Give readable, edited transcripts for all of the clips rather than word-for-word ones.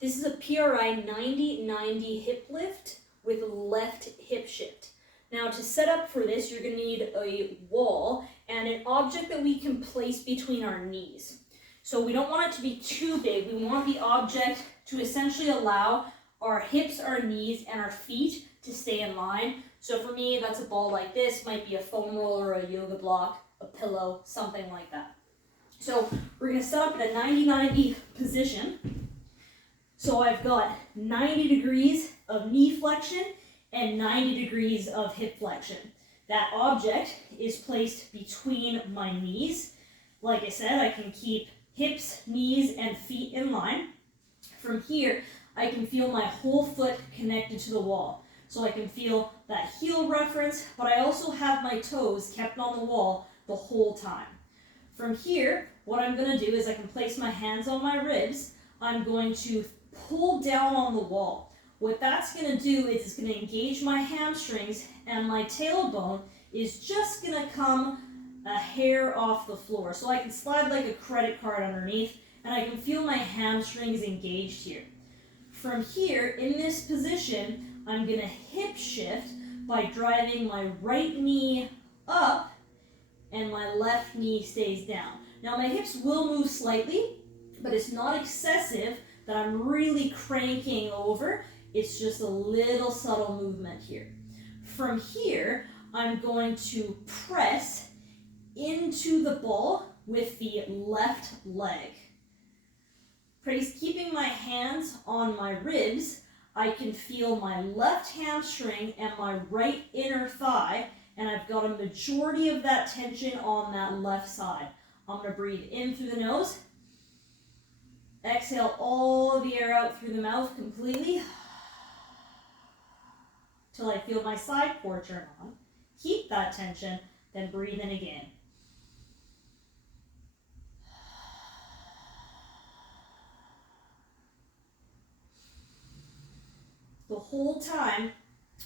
This is a PRI 90-90 hip lift with left hip shift. Now to set up for this, you're going to need a wall and an object that we can place between our knees. So we don't want it to be too big. We want the object to essentially allow our hips, our knees, and our feet to stay in line. So for me, that's a ball like this. Might be a foam roller, a yoga block, a pillow, something like that. So we're going to set up in a 90-90 position. So I've got 90 degrees of knee flexion and 90 degrees of hip flexion. That object is placed between my knees. Like I said, I can keep hips, knees, and feet in line. From here, I can feel my whole foot connected to the wall. So I can feel that heel reference, but I also have my toes kept on the wall the whole time. From here, what I'm going to do is I can place my hands on my ribs. I'm going to pull down on the wall. What that's going to do is it's going to engage my hamstrings, and my tailbone is just going to come a hair off the floor. So I can slide like a credit card underneath, and I can feel my hamstrings engaged here. From here, in this position, I'm going to hip shift by driving my right knee up and my left knee stays down. Now my hips will move slightly, but it's not excessive that I'm really cranking over. It's just a little subtle movement here. From here, I'm going to press into the ball with the left leg. Keeping my hands on my ribs, I can feel my left hamstring and my right inner thigh, and I've got a majority of that tension on that left side. I'm going to breathe in through the nose. Exhale all the air out through the mouth completely till I feel my side core turn on. Keep that tension, then breathe in again. The whole time,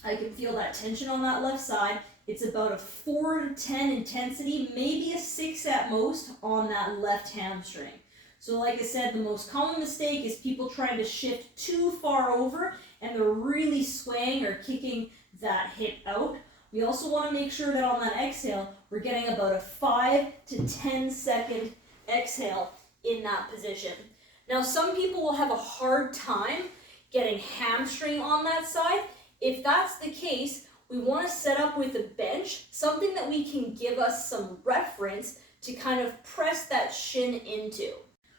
I can feel that tension on that left side. It's about a 4 to 10 intensity, maybe a 6 at most on that left hamstring. So like I said, the most common mistake is people trying to shift too far over and they're really swaying or kicking that hip out. We also want to make sure that on that exhale, we're getting about a 5 to 10 second exhale in that position. Now, some people will have a hard time getting hamstring on that side. If that's the case, we want to set up with a bench, something that we can give us some reference to kind of press that shin into.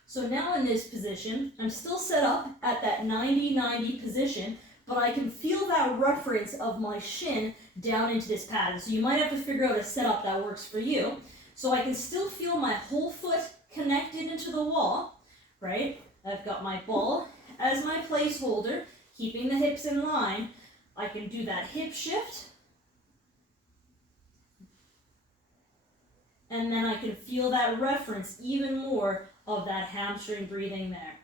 So now in this position, I'm still set up at that 90-90 position, but I can feel that reference of my shin down into this pattern. So you might have to figure out a setup that works for you. So I can still feel my whole foot connected into the wall, right? I've got my ball as my placeholder, keeping the hips in line. I can do that hip shift, and then I can feel that reference even more of that hamstring breathing there.